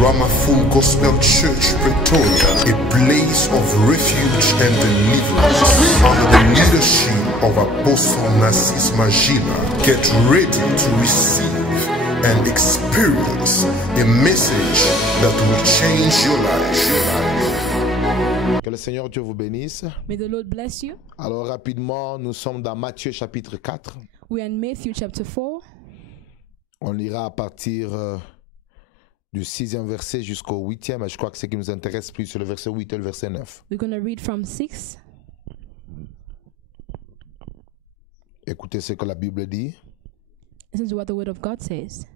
Rama Full Gospel Church, Pretoria, a place of refuge and deliverance under the leadership of Apostle Narcisse Magila. Get ready to receive and experience a message that will change your life. Que le Seigneur Dieu vous bénisse. May the Lord bless you. Alors rapidement, nous sommes dans Matthieu chapitre 4. We are in Matthew chapter 4. On lira à partir du 6e verset jusqu'au 8e. Je crois que ce qui nous intéresse plus, c'est le verset 8 et le verset 9. We're going to read from 6. Écoutez ce que la Bible dit. This is what the word of God says.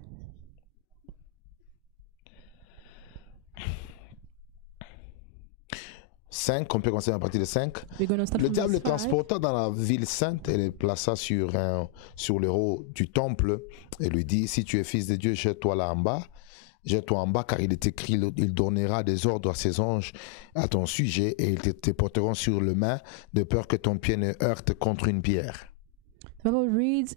On peut commencer à partir de 5. Le diable le transporta dans la ville sainte et le plaça sur le haut du temple et lui dit: si tu es fils de Dieu, jette-toi là en bas. Jette-toi en bas, car il est écrit: il donnera des ordres à ses anges à ton sujet et ils te porteront sur le main, de peur que ton pied ne heurte contre une pierre. The Bible reads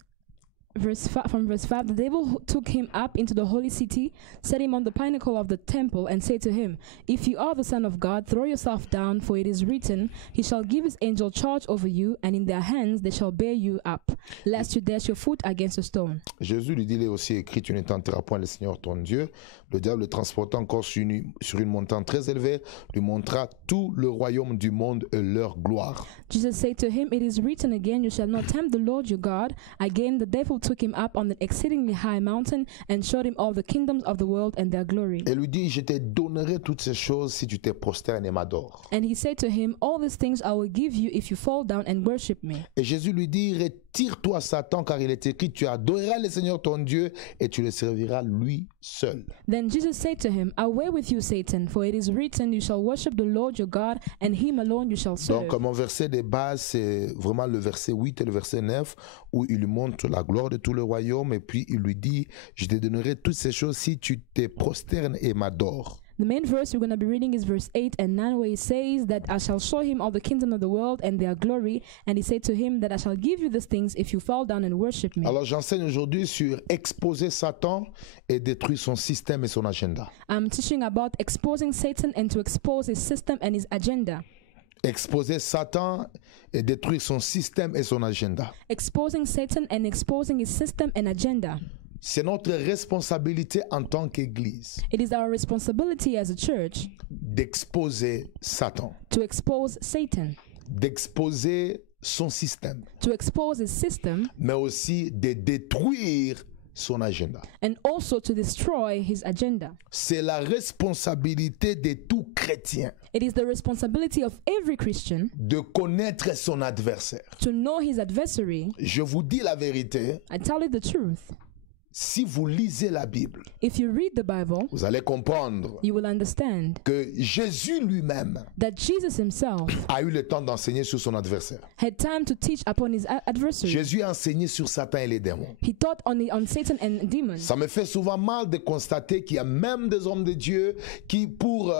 from verse 5, the devil took him up into the holy city, set him on the pinnacle of the temple, and said to him, if you are the Son of God, throw yourself down, for it is written, he shall give his angel charge over you, and in their hands they shall bear you up, lest you dash your foot against a stone. Jésus lui dit, il est aussi écrit: tu ne tenteras point le Seigneur ton Dieu. Le diable le transporta encore sur une montagne très élevée, lui montra tout le royaume du monde et leur gloire. Jesus said to him, it is written again, you shall not tempt the Lord your God. Again the devil took him up on an exceedingly high mountain and showed him all the kingdoms of the world and their glory. Et lui dit: je te donnerai toutes ces choses si tu te prosternes et m'adores. And he said to him, all these things I will give you if you fall down and worship me. Et Jésus lui dit: retire-toi Satan, car il est écrit, tu adoreras le Seigneur ton Dieu et tu le serviras lui seul. Then Jesus said to him, away with you, Satan, for it is written, you shall worship the Lord your God, and him alone you shall serve. Donc mon verset de base, c'est vraiment le verset 8 et le verset 9, où il lui montre la gloire de tout le royaume, et puis il lui dit: je te donnerai toutes ces choses si tu te prosternes et m'adores. The main verse we're going to be reading is verse 8 and 9, where he says that I shall show him all the kingdom of the world and their glory, and he said to him that I shall give you these things if you fall down and worship me. Alors j'enseigne aujourd'hui sur exposer Satan et détruire son système et son agenda. I'm teaching about exposing Satan and to expose his system and his agenda. Exposer Satan et détruire son système et son agenda. Exposing Satan and exposing his system and agenda. C'est notre responsabilité en tant qu'Église It is our responsibility as a church d'exposer Satan, to expose Satan, d'exposer son système, to expose his system, mais aussi de détruire son agenda. and also to destroy his agenda. C'est la responsabilité de tout chrétien It is the responsibility of every Christian de connaître son adversaire. to know his adversary. Je vous dis la vérité, I tell you the truth. si vous lisez la Bible, If you read the Bible, vous allez comprendre you will understand que Jésus lui-même that Jesus himself a eu le temps d'enseigner sur son adversaire. had time to teach upon his adversary. Jésus a enseigné sur Satan et les démons. He taught on Satan and demons. Ça me fait souvent mal de constater qu'il y a même des hommes de Dieu qui, pour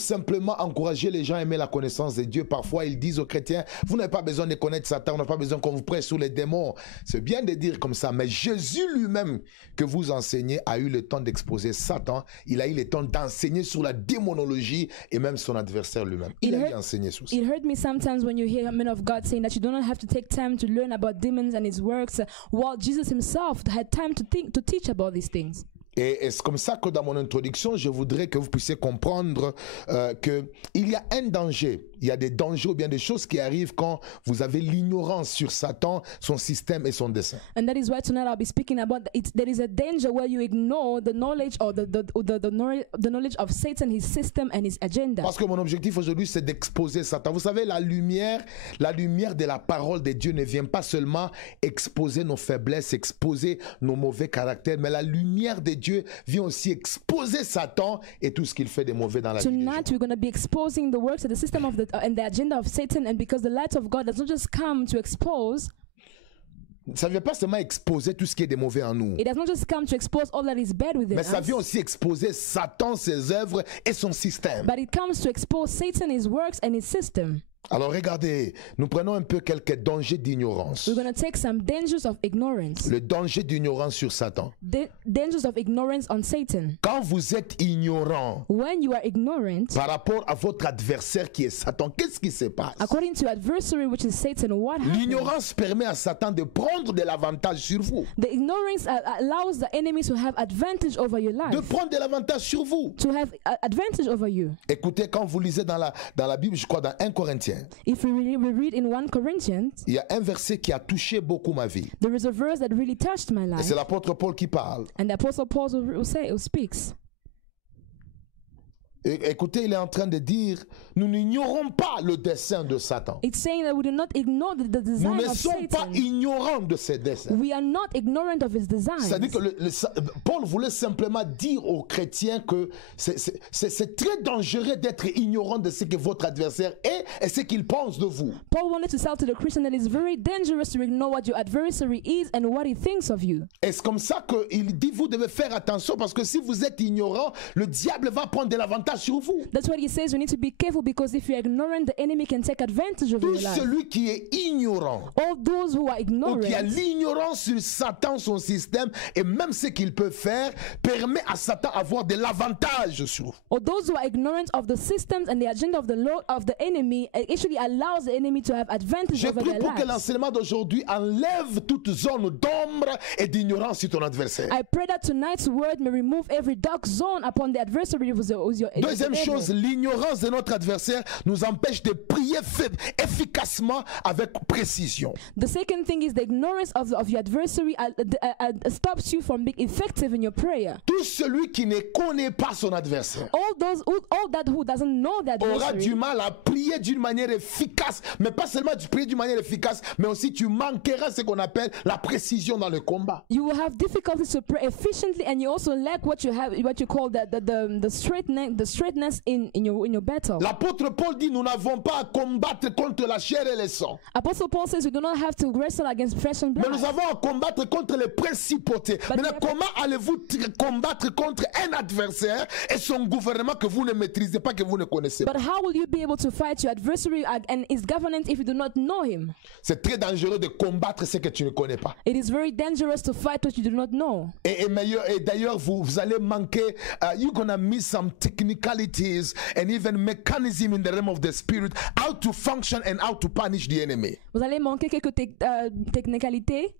simplement encourager les gens à aimer la connaissance de Dieu, parfois ils disent aux chrétiens: vous n'avez pas besoin de connaître Satan, on n'a pas besoin qu'on vous prêche sur les démons. C'est bien de dire comme ça, mais Jésus lui-même que vous enseignez a eu le temps d'exposer Satan, il a eu le temps d'enseigner sur la démonologie et même son adversaire lui-même. Il a enseigné sur ça. It hurt me sometimes when you hear men of God saying that you do not have to take time to learn about demons and his works, while Jesus himself had time to teach about these things. Et c'est comme ça que dans mon introduction, je voudrais que vous puissiez comprendre qu'il y a un danger. Il y a des dangers ou bien des choses qui arrivent quand vous avez l'ignorance sur Satan, son système et son dessein. And that is why tonight I'll be speaking about it. There is a danger where you ignore the knowledge or the knowledge of Satan, his system and his agenda. Parce que mon objectif aujourd'hui, c'est d'exposer Satan. Vous savez, la lumière de la parole de Dieu ne vient pas seulement exposer nos faiblesses, exposer nos mauvais caractères, mais la lumière de Dieu vient aussi exposer Satan et tout ce qu'il fait de mauvais dans la vie. Tonight we're going to be exposing the works of the system of and the agenda of Satan, and because the light of God does not just come to expose. Ça ne vient pas seulement exposer tout ce qui est de mauvais en nous. It does not just come to expose all that is bad within Mais ça us, vient aussi exposer Satan, ses œuvres et son système. but it comes to expose Satan, his works and his system. Alors regardez, nous prenons un peu quelques dangers d'ignorance. We're going to take some dangers of ignorance. Le danger d'ignorance sur Satan. Dangers of ignorance on Satan. Quand vous êtes ignorant When you are ignorant, par rapport à votre adversaire qui est Satan, qu'est-ce qui se passe? according to your adversary, which is Satan, what happens? L'ignorance permet à Satan de prendre de l'avantage sur vous. The ignorance allows the enemy to have advantage over your De life. prendre de l'avantage sur vous. To have advantage over you. Écoutez, quand vous lisez dans la Bible, je crois dans 1 Corinthiens, If we read in 1 Corinthians, il y a un verset qui a touché beaucoup ma vie. there is a verse that really touched my Et life. c'est l'apôtre Paul qui parle. And the Apostle Paul who speaks. Écoutez, il est en train de dire, nous n'ignorons pas le dessein de Satan. It's saying that we do not ignore the Nous design ne of sommes pas Satan. ignorants de ses desseins. We are not ignorant of his designs. C'est-à-dire que Paul voulait simplement dire aux chrétiens que c'est très dangereux d'être ignorant de ce que votre adversaire est et ce qu'il pense de vous. Paul wanted to tell to the Christian that it's very dangerous to ignore what your adversary is and what he thinks of you. Et c'est comme ça qu'il dit, vous devez faire attention parce que si vous êtes ignorant, le diable va prendre de l'avantage sur vous. That's what he says. We need to be careful because if you're ignorant, the enemy can take advantage of Tout your life. celui qui est ignorant, All those who are ou qui a ignorant, l'ignorance sur Satan, son système, et même ce qu'il peut faire, permet à Satan d'avoir de l'avantage sur vous. or those who are ignorant of the systems and the agenda of the Lord of the enemy, actually allows the enemy to have advantage Je over prie their pour que lives. l'enseignement d'aujourd'hui enlève toute zone d'ombre et d'ignorance sur ton adversaire. I pray that tonight's word may remove every dark zone upon the adversary who's your Deuxième the devil. chose, l'ignorance de notre adversaire nous empêche de prier efficacement avec précision. The second thing is the ignorance of your adversary stops you from being effective in your prayer. Tout celui qui ne connaît pas son adversaire All that who doesn't know the aura adversary du mal à prier d'une manière efficace, mais pas seulement tu pries d'une manière efficace, mais aussi tu manqueras ce qu'on appelle la précision dans le combat. you will have difficulties to pray efficiently, and you also lack what you call the straightness in your battle. L'apôtre Paul dit, nous n'avons pas à combattre contre la chair et le sang, Apostle Paul says we do not have to wrestle against flesh and mais blood. nous avons à combattre contre les principautés. Maintenant, comment allez-vous combattre contre un adversaire et son gouvernement que vous ne maîtrisez pas, que vous ne connaissez pas? But how will you be able to fight your adversary and his governance if you do not know him? C'est très dangereux de combattre ce que tu ne connais pas. It is very dangerous to fight what you do not know. Et d'ailleurs, vous allez manquer, you're gonna miss some technicalities and even mechanism in the realm of the spirit, how to function and how to punish the enemy. Vous allez manquer quelques technicalités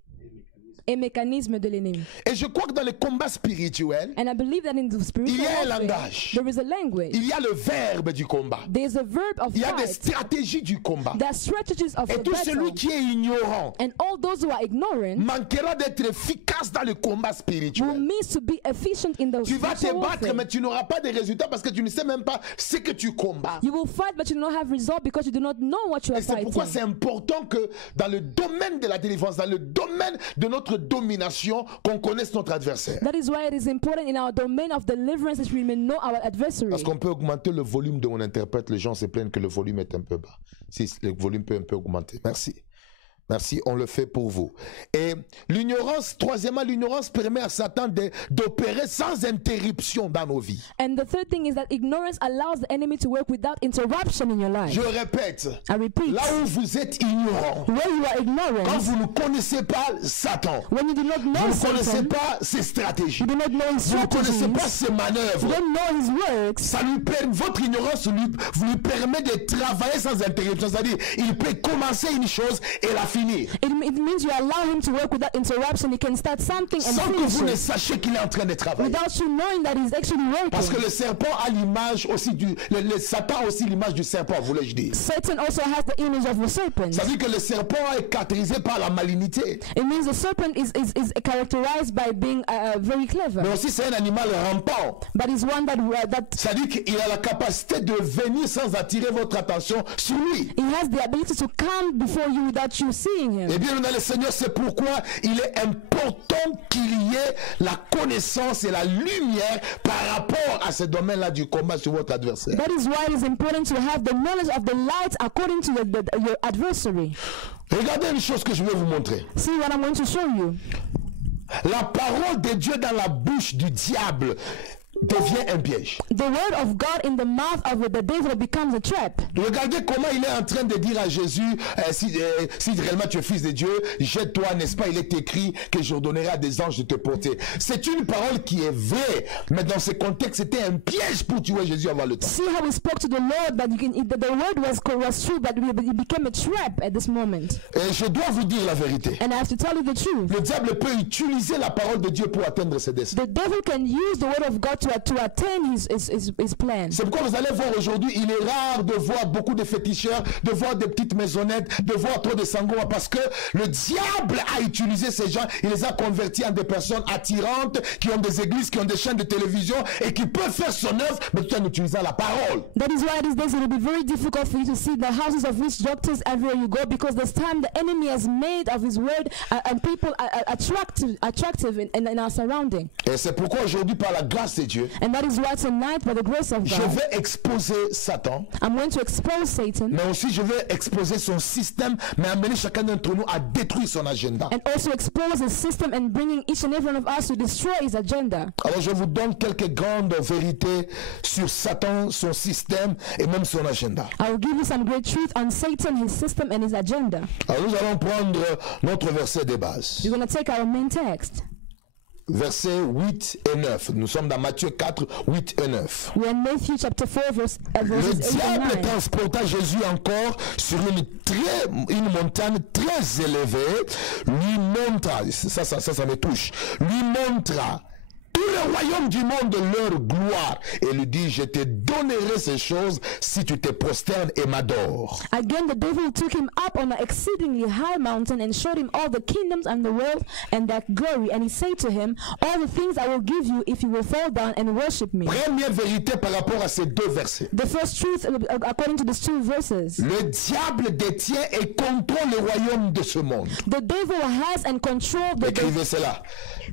et mécanismes de l'ennemi. Et je crois que dans le combat spirituel, And I believe that in the il spiritual y a un warfare, langage, there is a language. il y a le verbe du combat, There's a verb of il y a des fight. stratégies du combat. There are strategies of Et the tout battle. celui qui est ignorant And all those who are ignorant manquera d'être efficace dans le combat will spirituel. miss to be efficient in the Tu vas te spiritual battre, warfare. mais tu n'auras pas de résultats parce que tu ne sais même pas ce que tu combats. You will fight, but you do not have result because you do not know what you are Et c'est pourquoi fighting. c'est important que dans le domaine de la délivrance, dans le domaine de notre domination, qu'on connaisse notre adversaire. That is why it is important in our domain of deliverance that we may know our adversary. Parce qu'on peut augmenter le volume de mon interprète. Les gens se plaignent que le volume est un peu bas. Si le volume peut un peu augmenter. Merci. Merci, on le fait pour vous. Et l'ignorance, troisièmement, l'ignorance permet à Satan d'opérer sans interruption dans nos vies. And the third thing is that ignorance allows the enemy to work without interruption in your life. Je répète, I repeat, là où vous êtes ignorant, where you are quand ignorant, vous ne connaissez pas Satan, when you do not vous know ne connaissez Satan, pas ses stratégies, you do not know his vous ne connaissez strategies, pas ses you manœuvres, don't know his works, ça votre ignorance lui permet de travailler sans interruption. C'est-à-dire, il peut commencer une chose et la finir. it means you allow him to work without interruption. He can start something and Sans que finish vous ne it sachiez qu'il est en train de travailler. without you knowing that he's actually Parce que working. le serpent a l'image aussi le Satan a aussi l'image du serpent, voulais-je dire. Satan also has the image of the serpent. Ça veut dire que le serpent est caractérisé par la malignité. It means the serpent is characterized by being very clever, Mais aussi c'est un animal rampant. but is one that Ça veut dire qu'il a la capacité de venir sans attirer votre attention sur lui. he has the ability to come before you without you seeing him. Eh bien, dans le Seigneur, c'est pourquoi il est important qu'il y ait la connaissance et la lumière par rapport à ce domaine-là du combat sur votre adversaire. That is why it is important to have the knowledge of the light according to your adversary. Regardez une chose que je vais vous montrer. See what I'm going to show you. La parole de Dieu dans la bouche du diable devient un piège. The word of God in the mouth of the devil becomes a trap. Regardez comment il est en train de dire à Jésus, si réellement tu es fils de Dieu, jette-toi, n'est-ce pas? Il est écrit que je ordonnerai à des anges de te porter. C'est une parole qui est vraie, mais dans ce contexte, c'était un piège pour tuer Jésus avant le temps. See how he spoke to the Lord, that the word was true, but it became a trap at this moment. Et je dois vous dire la vérité. And I have to tell you the truth. Le diable peut utiliser la parole de Dieu pour atteindre ses desseins. The devil can use the word of God to attain his plan. C'est pourquoi vous allez voir aujourd'hui, il est rare de voir beaucoup de féticheurs, de voir des petites maisonnettes, de voir trop de sangoma, parce que le diable a utilisé ces gens, il les a convertis en des personnes attirantes, qui ont des églises, qui ont des chaînes de télévision et qui peuvent faire son œuvre, mais tout en utilisant la parole. That is why these days it will be very difficult for you to see the houses of witch doctors everywhere you go, because this time the enemy has made of his word and people are attractive in our surrounding. Et c'est pourquoi aujourd'hui, par la grâce de Dieu, And that is why tonight, by the grace of je God, vais exposer Satan, I'm going to expose Satan, mais aussi je vais exposer son système, mais amener chacun d'entre nous à détruire son agenda. and also expose his system and bringing each and every one of us to destroy his agenda. Alors je vous donne quelques grandes vérités sur Satan, son système et même son agenda. I will give you some great truth on Satan, his system, and his agenda. Alors nous allons prendre notre verset de base. We're going to take our main text. Versets 8 et 9. Nous sommes dans Matthieu 4, 8 et 9. We're in Matthew chapter 4, Le verses 8 and diable 9. transporta Jésus encore sur une montagne très élevée, lui montra, ça me touche, lui montra tout le royaume du monde de leur gloire et lui dit, je te donnerai ces choses si tu te prosternes et m'adores. Again, the devil took him up on an exceedingly high mountain and showed him all the kingdoms and the world and that glory. And he said to him, all the things I will give you if you will fall down and worship me. Première vérité par rapport à ces deux versets. The first truth, according to these two verses, Le diable détient et contrôle le royaume de ce monde. the devil has and controls Écrivez cela.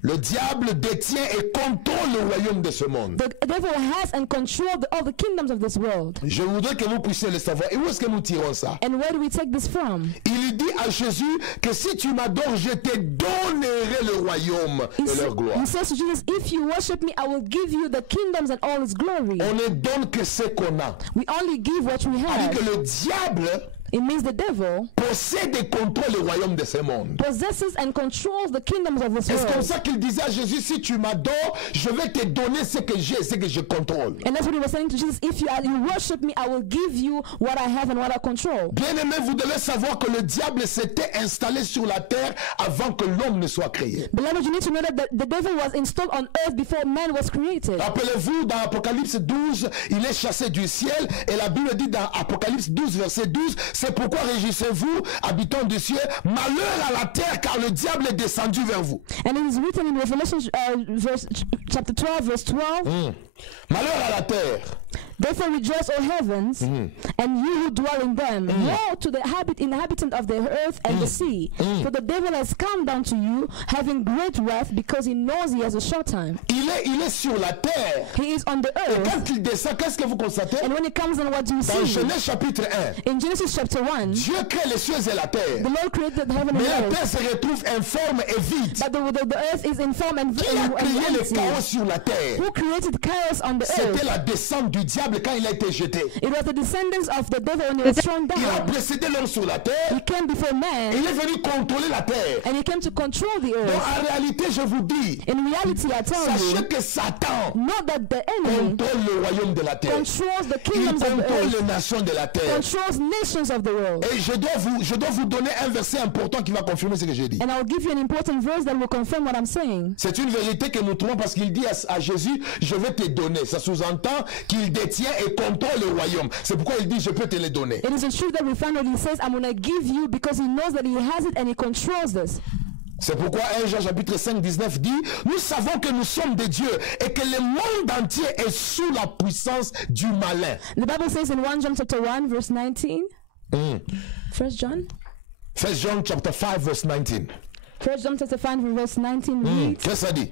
Le diable détient et contrôle le royaume de ce monde. the devil has and controls all the kingdoms of this world. Je voudrais que vous puissiez le savoir. Et où est-ce que nous tirons ça? And where do we take this from? Il dit à Jésus que si tu m'adores, je te donnerai le royaume et leur gloire. He says to Jesus, if you worship me, I will give you the kingdoms and all its glory. On ne donne que ce qu'on a. We only give what we C'est-à-dire que have. le diable It means the devil possède et contrôle le royaume de ce monde. possesses and controls the kingdoms of this C'est comme world. ça qu'il disait à Jésus, si tu m'adores, je vais te donner ce que j'ai, ce que je contrôle. And that's what he was saying to Jesus. If you worship me, I will give you what I have and what I control. Bien aimé, vous devez savoir que le diable s'était installé sur la terre avant que l'homme ne soit créé. Beloved, you need to know that the devil was installed on earth before man was created. Rappelez-vous, dans Apocalypse 12, il est chassé du ciel et la Bible dit dans Apocalypse 12, verset 12, c'est pourquoi réjouissez-vous, habitants du ciel, malheur à la terre car le diable est descendu vers vous. And it is written in Revelation chapter 12, verse 12, Malheur à la terre. therefore rejoice, O heavens, and you who dwell in them. Woe to the inhabitant of the earth and the sea, for the devil has come down to you, having great wrath, because he knows he has a short time. Il est sur la terre. He is on the Et earth, quand il descend, qu'est-ce que vous constatez? and when he comes on, what do you Dans see? Genèse chapitre 1, In Genesis chapter 1, Dieu crée les cieux et la terre. the Lord created heaven Mais and la terre earth, se retrouve informe et vide. but the earth is in form and Qui a créé le chaos empty. sur la terre? Who created chaos on the C'était earth? la descente du diable quand il a été jeté. It was the descendants of the devil when he was thrown Il a down. précédé l'homme sur la terre. He came before man, Il est venu contrôler la terre. and he came to control the Donc earth. en réalité, je vous dis, In reality, I tell sachez you, que Satan not that the enemy contrôle le royaume de la terre. controls the Il kingdoms of the contrôle earth, les nations de la terre. controls nations of the world. Et je dois vous donner un verset important qui va confirmer ce que j'ai dit. And I'll give you an important verse that will confirm what I'm saying. C'est une vérité que nous trouvons parce qu'il dit à Jésus, je vais te donner. Ça sous-entend qu'il détient et contrôle le royaume. C'est pourquoi il dit, je peux te le donner. It is a truth that we find when he says, I'm going to give you, because he knows that he has it and he controls this. C'est pourquoi 1 Jean chapitre 5, 19 dit, nous savons que nous sommes des dieux et que le monde entier est sous la puissance du malin. The Bible says in 1 John chapter 1, verse 19, 1 John? 1 John chapter 5, verse 19. 1 John chapter 5, verse 19 reads, Qu'est-ce que ça dit?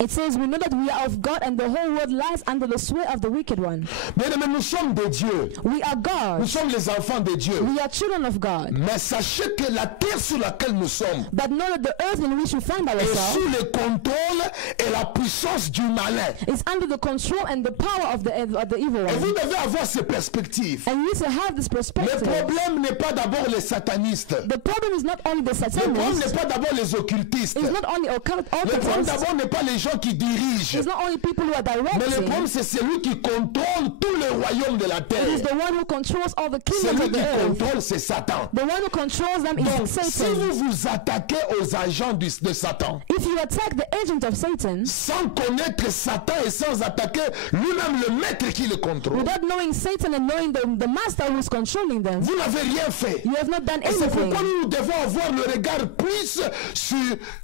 It says, we know that we are of God and the whole world lies under the sway of the wicked one. Bien-aimés, nous sommes des dieux. We are Nous God. sommes les enfants de Dieu. We are children of God. Mais sachez que la terre sur laquelle nous sommes But know that the earth in which we find est ourselves sous le contrôle et la puissance du malin. is under the control and the power of the evil Et vous one. devez avoir ces perspectives. And you need to have this Le perspective. problème n'est pas d'abord les satanistes. The problem is not only the Le problème n'est satanists, pas d'abord les occultistes. it's not only Le problème occultists, d'abord n'est pas les gens qui dirigent. it's not only people who are Mais le directing, problème, c'est celui qui contrôle tout le royaume de la it terre. is the one who controls all the kingdoms Celui of the qui earth. contrôle, c'est Satan. The one who controls them Donc, is si Satan. vous vous attaquez aux agents de Satan, If you attack the agent of Satan, sans connaître Satan et sans attaquer lui-même le maître qui le contrôle, without knowing Satan and knowing the master who is controlling them, vous n'avez rien fait. you have not done Et c'est anything. pourquoi nous devons avoir le regard plus sur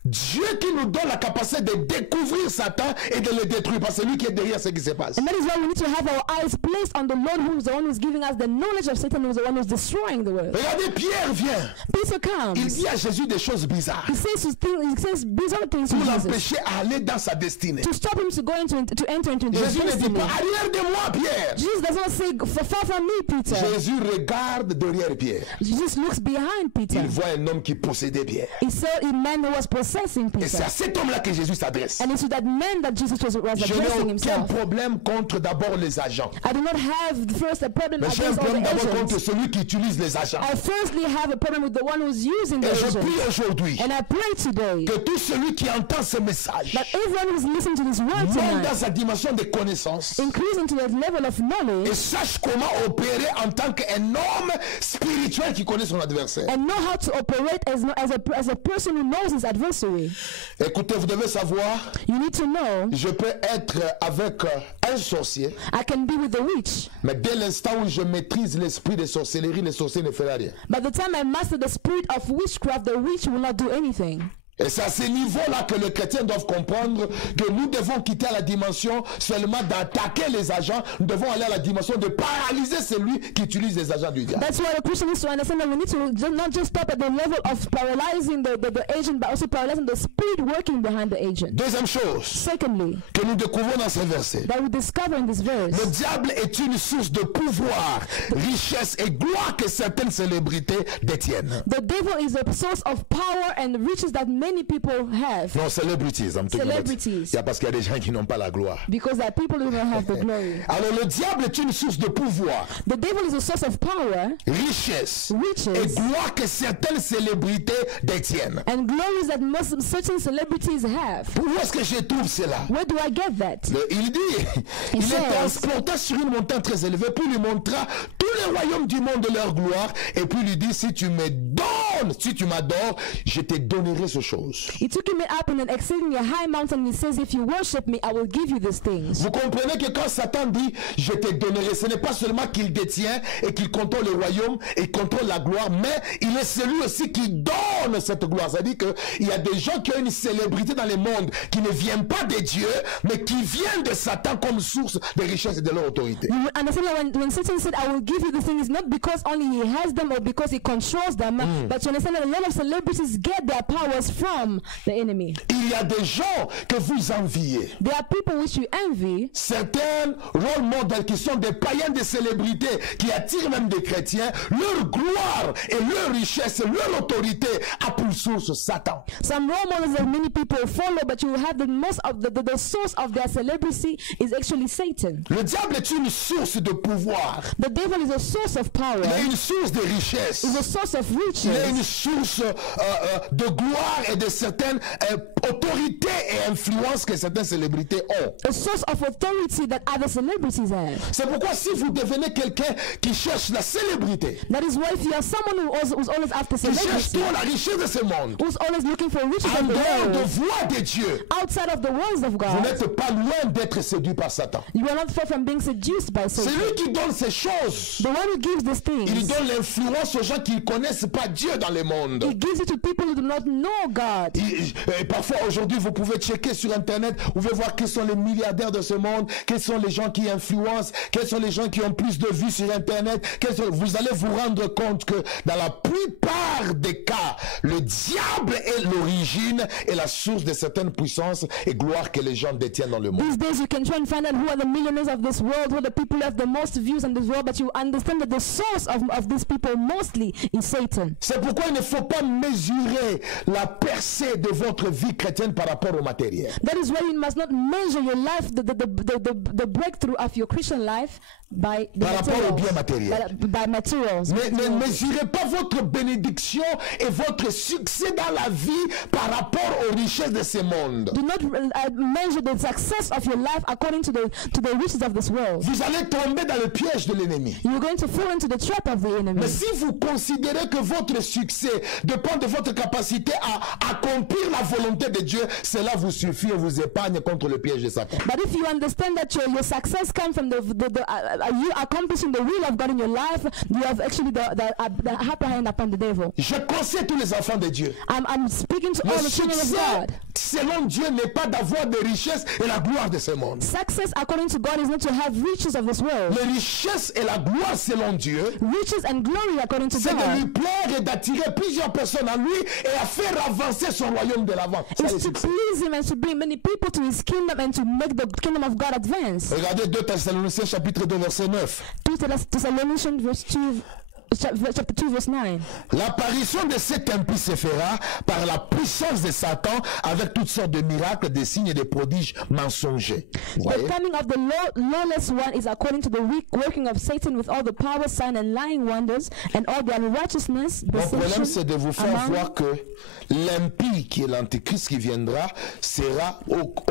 Dieu qui nous donne la capacité de découvrir Satan et de le détruire. Parce que c'est lui qui est derrière ce qui se passe. And that is why we need to have our eyes placed on the Lord, who is the one who is giving us the knowledge of Satan, who is the one who is destroying the world. Regardez, Pierre vient. Peter Il comes. dit à Jésus des choses bizarres He says bizarre things to pour Jesus l'empêcher à aller dans sa destinée. to stop him to enter into his Jésus ne dit destiny. pas arrière de moi, Pierre. Jesus does not say far from me, Peter. Jésus regarde derrière Pierre. Jesus looks behind Peter. Il voit un homme qui possédait Pierre. He saw a man who was possessing Et c'est Peter, à cet homme-là que Jésus s'adresse. and it's to that man that Jesus was Je addressing n'ai aucun himself. problème contre d'abord les agents. I do not have first a problem Mais j'ai un against all problème the d'abord contre agents. celui qui utilise les agents. I firstly have a problem with the one who's using the Et je agents. prie aujourd'hui And I pray today que tout celui qui entend ce message that everyone who's listening to this word monte dans tonight sa dimension de connaissance increase into that level of knowledge et sache comment opérer en tant qu'un homme spirituel qui connaît son adversaire. and know how to operate as a person who knows his adversary. Écoutez, vous devez savoir, You need to know je peux être avec un sorcier, I can be with the witch, mais dès l'instant où je maîtrise l'esprit de sorcellerie, le sorcier ne fera rien. by the time I master the spirit of witchcraft, the witch will not do anything. Et c'est à ce niveau-là que les chrétiens doivent comprendre que nous devons quitter la dimension seulement d'attaquer les agents, nous devons aller à la dimension de paralyser celui qui utilise les agents du diable. That's why the Christian needs to understand that we need to not just stop at the level of paralyzing the agent, but also paralyzing the spirit working behind the agent. Deuxième chose Secondly, que nous découvrons dans ce verset, that we discover in this verse, le diable est une source de pouvoir, richesse et gloire que certaines célébrités détiennent. the devil is a source of power and riches that many people have, Non, celebrities, I'm talking about. Celebrities. Il y a parce qu'il y a des gens qui n'ont pas la gloire. because that people do not have the glory. Alors le diable est une source de pouvoir, The devil is a source of power, richesse et riches, gloire que certaines célébrités détiennent. and glories that certain celebrities have. Où est-ce que je trouve cela? Where do I get that? Il dit, il says, est transporté sur une montagne très élevée, puis lui montra tous les royaumes du monde de leur gloire, et puis lui dit, si tu me donnes, si tu m'adores, je te donnerai ces choses. He took him up in an exceedingly high mountain, and he says, if you worship me, I will give you these things. Vous comprenez que quand Satan dit, je te donnerai, ce n'est pas seulement qu'il détient et qu'il contrôle le royaume et contrôle la gloire, mais il est celui aussi qui donne cette gloire. C'est-à-dire qu'il y a des gens qui ont une célébrité dans le monde qui ne viennent pas de Dieu, mais qui viennent de Satan comme source de richesse et de leur autorité. You understand that when Satan said, I will give you the things, not because only he has them or because he controls them, but you understand that a lot of celebrities get their powers from the enemy. Il y a des gens que vous enviez. There are people which you envy, Certains rôles modèles qui sont des païens, des célébrités, qui attirent même des chrétiens, leur gloire et leur richesse et leur autorité a pour source Satan. some role models that many people follow, but you have the most of the source of their celebrity is actually Satan. Le diable est une source de pouvoir. The devil is a source of power, Il est une source de richesse. is a source of Il est une riches, source de gloire et de certaines autorités et influences que certaines célébrités ont. a source of authority that other celebrities have. C'est pourquoi si vous devenez quelqu'un qui cherche la célébrité, That is why if you are someone who's always after qui cherche celebrity, trop la richesse de ce monde, who's always looking for riches en of the dehors de world, voie de Dieu, outside of the words of vous God, n'êtes pas loin d'être séduit par Satan. you are not far from being seduced by C'est Satan. lui qui donne ces choses. The one who gives these Il things, donne l'influence aux gens qui ne connaissent pas Dieu dans dans le monde. He gives it to people who do not know God. Et parfois aujourd'hui, vous pouvez checker sur Internet, vous pouvez voir quels sont les milliardaires de ce monde, quels sont les gens qui influencent, quels sont les gens qui ont plus de vues sur Internet. Vous allez vous rendre compte que dans la plupart des cas, le diable est l'origine et la source de certaines puissances et gloires que les gens détiennent dans le monde. These days you can try and find out who are the millionaires of this world, who are the people who have the most views in this world, but you understand that the source of these people mostly is Satan. C'est pourquoi il ne faut pas mesurer la percée de votre vie chrétienne par rapport au matériel. That is why you must not measure your life, the breakthrough of your Christian life by the Par rapport au bien materials. matériel. By materials. Ne mesurez pas votre bénédiction et votre succès dans la vie par rapport aux richesses de ce monde. Do not measure the success of your life according to the riches of this world. Vous allez tomber dans le piège de l'ennemi. You're going to fall into the trap of the enemy. Mais si vous considérez que votre succès dépend de votre capacité à accomplir la volonté de Dieu, cela vous suffit et vous épargne contre le piège de Satan. But if you understand that your success comes from you accomplishing the will of God in your life, you have actually the upper hand upon the devil. Je conseille tous les enfants de Dieu. I'm speaking to Le all the children of succès, God. selon Dieu, n'est pas d'avoir des richesses et la gloire de ce monde. Success according to God is not to have riches of this world. Les richesses et la gloire selon Dieu, Riches and glory according to c'est de lui God plaire et d'attirer plusieurs personnes à lui et à faire avancer son royaume de l'avant. Ça, is le to succès. please him and to bring many people to his kingdom and to make the kingdom of God advance. Regardez 2 Thessaloniciens chapitre 2 verset 9. 2 Thessalonians chapter 2 verse 9. L'apparition de cet impie se fera par la puissance de Satan avec toutes sortes de miracles, des signes et des prodiges mensongers. Vous The voyez? coming of the lawless one is according to the weak working of Satan with all the power, sign, and lying wonders, and all the unrighteousness, Mon problème, deception c'est de vous faire among voir que l'impie, qui est l'antéchrist qui viendra,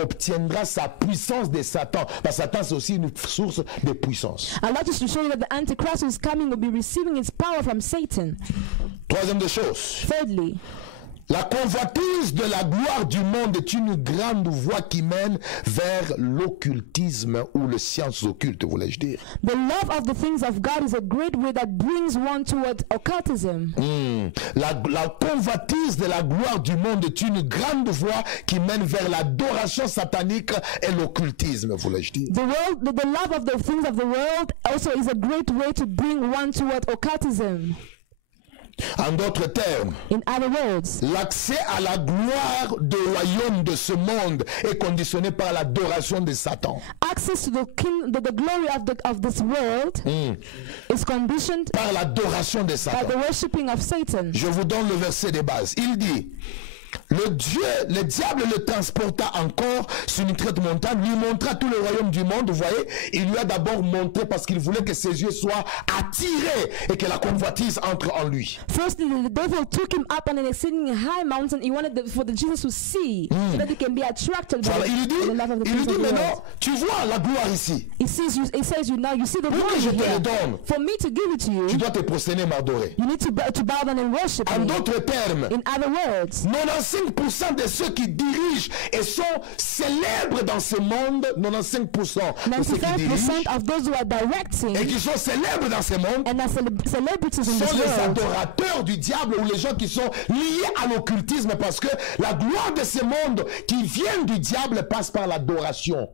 obtiendra sa puissance de Satan. Parce que Satan, c'est aussi une source de puissance. I'd like to show you that the Antichrist who is coming will be receiving its power from Satan. Troisième des choses, Thirdly, la convoitise de la gloire du monde est une grande voie qui mène vers l'occultisme ou les sciences occultes, voulais-je dire. the love of the things of God is a great way that brings one toward occultism. La convoitise de la gloire du monde est une grande voie qui mène vers l'adoration satanique et l'occultisme, voulais-je dire. The love of the things of the world also is a great way to bring one toward occultism. En d'autres termes, In other words, l'accès à la gloire du royaume de ce monde est conditionné par l'adoration de Satan, access to the glory of this world is conditioned par l'adoration de by Satan. the worshipping of Satan. Je vous donne le verset de base. Il dit, le diable le transporta encore sur une très haute montagne, lui montra tout le royaume du monde. Vous voyez, il lui a d'abord montré parce qu'il voulait que ses yeux soient attirés et que la convoitise entre en lui. Firstly, the devil took him up on an exceeding high mountain. He wanted for the Jesus to see, so that he can be attracted by Voilà, il lui the love of the dit things of the maintenant, world. tu vois la gloire ici. He says, now you see the Pour que glory je te le here. donne, For me to give it to you, tu dois te prosterner, m'adorer. you need to bow down and worship En me. d'autres termes, In other words, 95% de ceux qui dirigent et sont célèbres dans ce monde, 95% de ceux qui dirigent 95% of those who are directing et qui sont célèbres dans ce monde and are celebrities in sont this les world adorateurs du diable ou les gens qui sont liés à l'occultisme parce que la gloire de ce monde qui vient du diable passe par l'adoration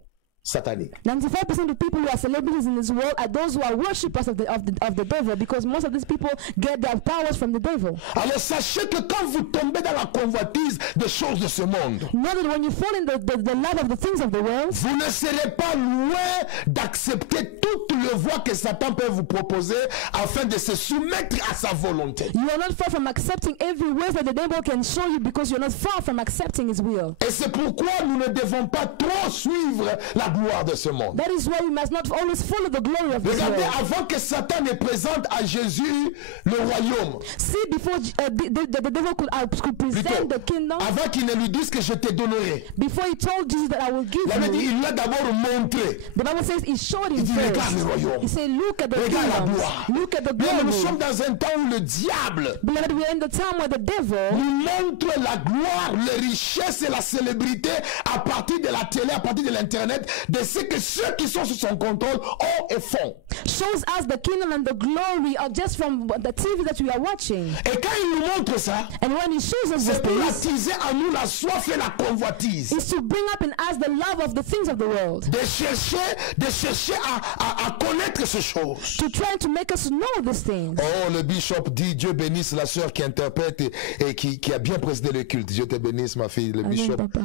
satanique. 95% of people who are celebrities in this world are those who are worshippers of the devil, because most of these people get their powers from the devil. Alors sachez que quand vous tombez dans la convoitise des choses de ce monde, Know that when you fall in the love of the things of the world, vous ne serez pas loin d'accepter toutes les voies que Satan peut vous proposer afin de se soumettre à sa volonté. you are not far from accepting every way that the devil can show you, because you're not far from accepting his will. Et c'est pourquoi nous ne devons pas trop suivre la gloire de ce monde. That is why we must not always follow the glory of this Regardez, world. avant que Satan ne présente à Jésus le royaume, See, before the devil could present the kingdom, avant qu'il ne lui dise que je te donnerai, before he told Jesus that I will give il avait dit, you, il lui a d'abord montré. the Bible says he showed him Il dit, regarde le first. royaume. He said, look at the Regarde la kingdom, gloire. look at the Bien, nous sommes glory. dans un temps où le diable Beloved, we are in the time where the devil nous montre la gloire, les richesses et la célébrité à partir de la télé, à partir de l'internet, de ce que ceux qui sont sous son contrôle ont et font. Shows us the kingdom and the glory of just from the TV that we are watching. Et quand il nous montre ça, And when he shows us these c'est pour things, attiser en nous la soif et la convoitise. is to bring up in us the love of the things of the world. De chercher à connaître ces choses. To try to make us know these things. Oh, le bishop dit, Dieu bénisse la sœur qui interprète et qui a bien présidé le culte. Dieu te bénisse, ma fille, le Amen, bishop. Papa.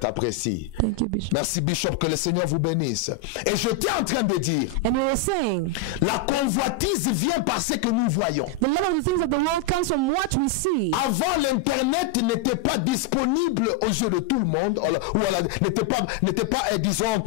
T'apprécie. Thank you, Bishop. Merci, bishop, que le Seigneur vous bénisse. Et je t'ai en train de dire, And we were saying, la convoitise vient par ce que nous voyons. the love of the things of the world comes from what we see. Avant, l'Internet n'était pas disponible aux yeux de tout le monde, ou n'était pas disons,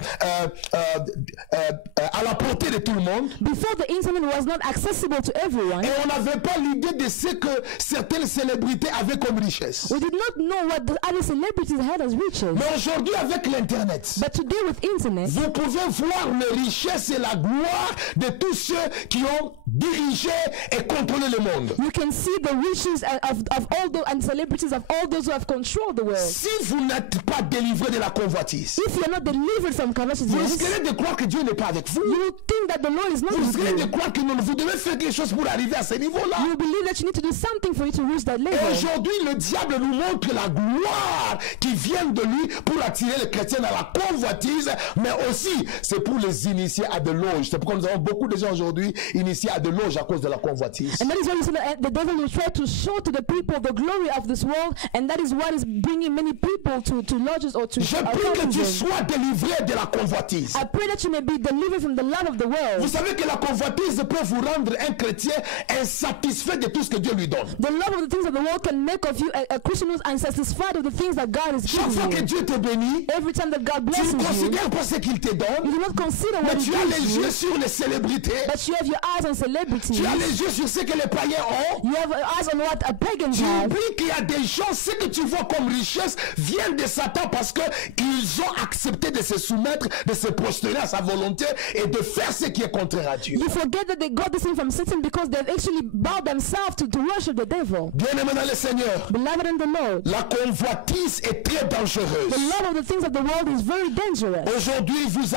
à la portée de tout le monde. Before, the internet was not accessible to everyone. Et on n'avait pas l'idée de ce que certaines célébrités avaient comme richesse. We did not know what the other celebrities had as riches. Mais aujourd'hui, avec l'Internet, But today with internet, vous pouvez voir les richesses et la gloire de tous ceux qui ont dirigé et contrôlé le monde. you can see the riches of all the and celebrities of all those who have controlled the world. Si vous n'êtes pas délivré de la convoitise, If you are not delivered from vous covetousness, risquerez de croire que Dieu n'est pas avec vous. you will think that the Lord is not Vous with risquerez de you. croire que non, vous devez faire quelque chose pour arriver à ce niveau-là. You believe that you need to do something for you to reach that Et level. aujourd'hui, le diable nous montre la gloire qui vient de lui pour attirer les chrétiens dans la convoitise, mais aussi c'est pour les initier à de loges. C'est pourquoi nous avons beaucoup de gens aujourd'hui initiés à de loges à cause de la convoitise. And that is why you see that the devil will try to show to the people the glory of this world, and that is what is bringing many people to lodges or to Je prie que tu occultism. sois délivré de la convoitise. I pray that you may be delivered from the love of the Vous world. savez que la convoitise peut vous rendre un chrétien insatisfait de tout ce que Dieu lui donne. The love of the things of the world can make of you a Christian who's unsatisfied with the things that God is Chaque fois que giving you. Dieu te bénit, Every time that God tu blesses ne you, considères pas ce qu'il te you donne, do not consider mais what He tu as les gives you, yeux sur les célébrités, but you have your eyes on celebrities. tu as les yeux sur ce que les païens ont. You have eyes on what pagans Tu have. oublies qu'il y a des gens, ce que tu vois comme richesse vient de Satan parce qu'ils ont accepté de se soumettre, de se prosterner à sa volonté et de faire ce qui est contraire à Dieu. You forget that they got this thing from Satan because they've actually bowed themselves to worship the devil. Bien-aimé dans le Seigneur, Beloved in the Lord, la convoitise est très dangereuse. the love of the things of the world is very dangerous. Aujourd'hui, vous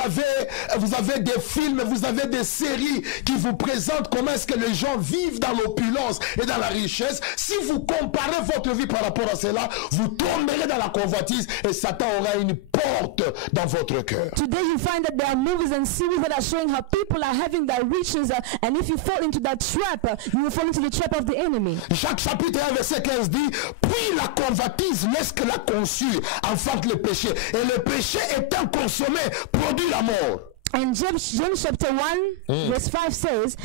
avez des films, vous avez des séries qui vous présentent comment est-ce que les gens vivent dans l'opulence et dans la richesse. Si vous comparez votre vie par rapport à cela, vous tomberez dans la convoitise et Satan aura une porte dans votre cœur. Today you find that there are movies and series that are showing how people are having their riches, and if you fall into that trap, you will fall into the trap of the enemy. Jacques chapitre 1 verset 15 dit, puis la convoitise, lorsqu'elle a conçu, enfante le péché. Et le péché étant consommé, produit la mort. And James chapter 1 verse 5 says,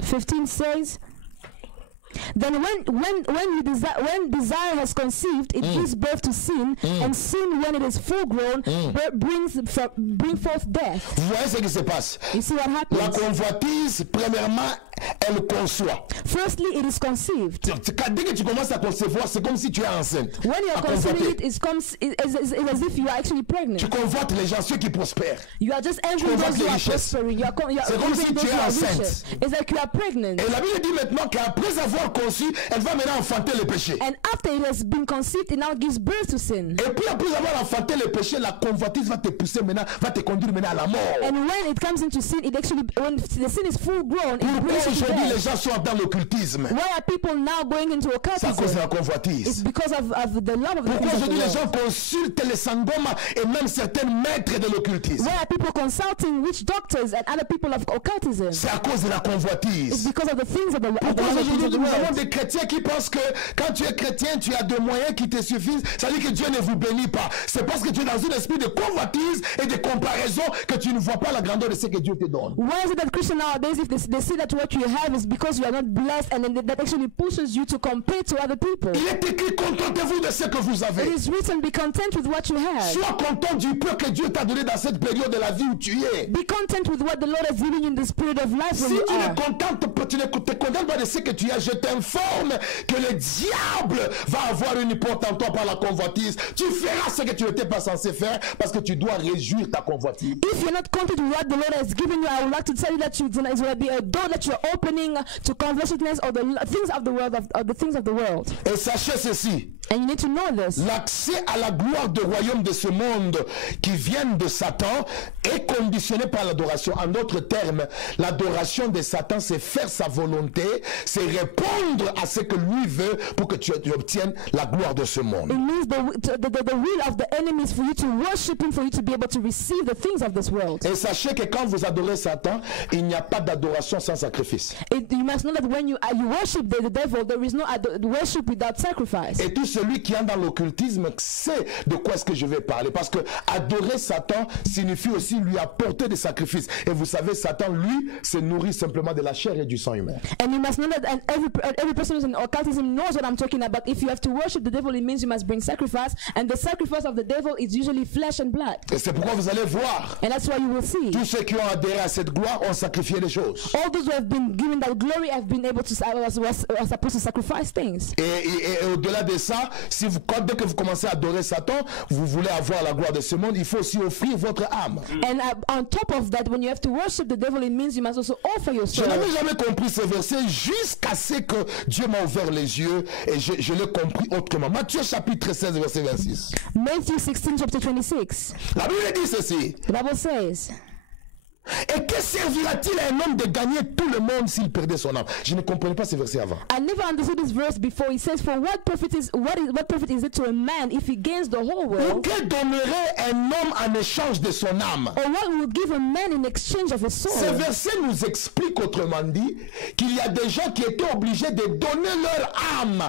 15 says, then when desire has conceived, it gives birth to sin, and sin, when it is full grown, bring forth death. Vous voyez ce qui se passe? You see what La happens? convoitise, premièrement, elle conçoit. Firstly, it is conceived. Dès que tu commences à concevoir, c'est comme si tu es enceinte. When you À are conceiving convoiter. it, it's as if you are actually pregnant. Tu convoites les gens, ceux qui prospèrent. You are just envying convoites those who les are richesses. prospering. You are C'est comme si envying tu those es who are enceinte. riches. It's like you are pregnant. Et la Bible dit maintenant qu'après avoir conçu, elle va maintenant enfanter le péché. And after it has been conceived, it now gives birth to sin. Et puis après avoir enfanté le péché, la convoitise va te pousser maintenant, va te conduire maintenant à la mort. And when it comes into sin, it actually, when the sin is full grown, it Pourquoi brings you to aujourd'hui les death. gens sont dans l'occultisme? Why are people now going into C'est à cause de occultism? la It's convoitise. because of the love of the Pourquoi things of the aujourd'hui les world. gens consultent les sangomas et même certains maîtres de l'occultisme? Why are people consulting witch doctors and other people of occultism? C'est à cause de la It's convoitise. because of the things of the Pourquoi love of things aujourd'hui of the nous avons world. des chrétiens qui pensent que quand tu es chrétien, tu as des moyens qui te suffisent. Ça veut dire que Dieu ne vous bénit pas. C'est parce que tu es dans un esprit de convoitise et de comparaison que tu ne vois pas la grandeur de ce que Dieu te donne. Why is it that Christian nowadays, if they see that what you have is because you are not blessed, and then that actually pushes you to compare to other people? Il est écrit, contentez-vous de ce que vous avez. It is written, be content with what you have. Sois content du peu que Dieu t'a donné dans cette période de la vie où tu es. Be content with what the Lord has given you in this period of life where Si you tu are. ne te contentes pas de ce que tu as, je t'informe que le diable va avoir une porte en toi par la convoitise. Tu feras ce que tu n'étais pas censé faire parce que tu dois réjouir ta convoitise. If you're not content with what the Lord has given you, I would like to tell you that it's going to be a door that you're opening to covetousness or the things of the world, of the things of the world. Et sachez ceci. And you need to know this. L'accès à la gloire du royaume de ce monde qui viennent de Satan est conditionné par l'adoration. En d'autres termes, l'adoration de Satan, c'est faire sa volonté, c'est répondre à ce que lui veut pour que tu obtiennes la gloire de ce monde. It means the will of the enemy is for you to worship him, for you to be able to receive the things of this world. Et sachez que quand vous adorez Satan, il n'y a pas d'adoration sans sacrifice. You must know that when you worship the devil, there is no worship without sacrifice. Et tout celui qui est dans l'occultisme sait de quoi est-ce que je vais parler. Parce que adorer Satan signifie aussi lui apporter des sacrifices. Et vous savez, Satan, lui, se nourrit simplement de la chair et du sang humain. And you must know that, and every person who's in occultism knows what I'm talking about. If you have to worship the devil, it means you must bring sacrifice. And the sacrifice of the devil is usually flesh and blood. Et c'est pourquoi vous allez voir. And that's why you will see. Tous ceux qui ont adhéré à cette gloire ont sacrifié des choses. All those who have been given that glory have been able to, are supposed to sacrifice things. Et au-delà de ça, si vous, dès que vous commencez à adorer Satan, vous voulez avoir la gloire de ce monde, il faut aussi offrir votre âme. And on top of that, when you have to worship the devil, it means you must also offer your soul. Je n'avais jamais compris ce verset jusqu'à ce que Dieu m'a ouvert les yeux et je l'ai compris autrement. Matthieu chapitre 16, verset 26. Matthew 16, chapter 26. La Bible dit ceci. The Bible says, et que servira-t-il à un homme de gagner tout le monde s'il perdait son âme? Je ne comprenais pas ce verset avant. I never understood this verse before. It says, for what profit is it to a man if he gains the whole Ou world? que donnerait un homme en échange de son âme? Or what will give a man in exchange of his soul? Ce verset nous explique autrement dit qu'il y a des gens qui étaient obligés de donner leur âme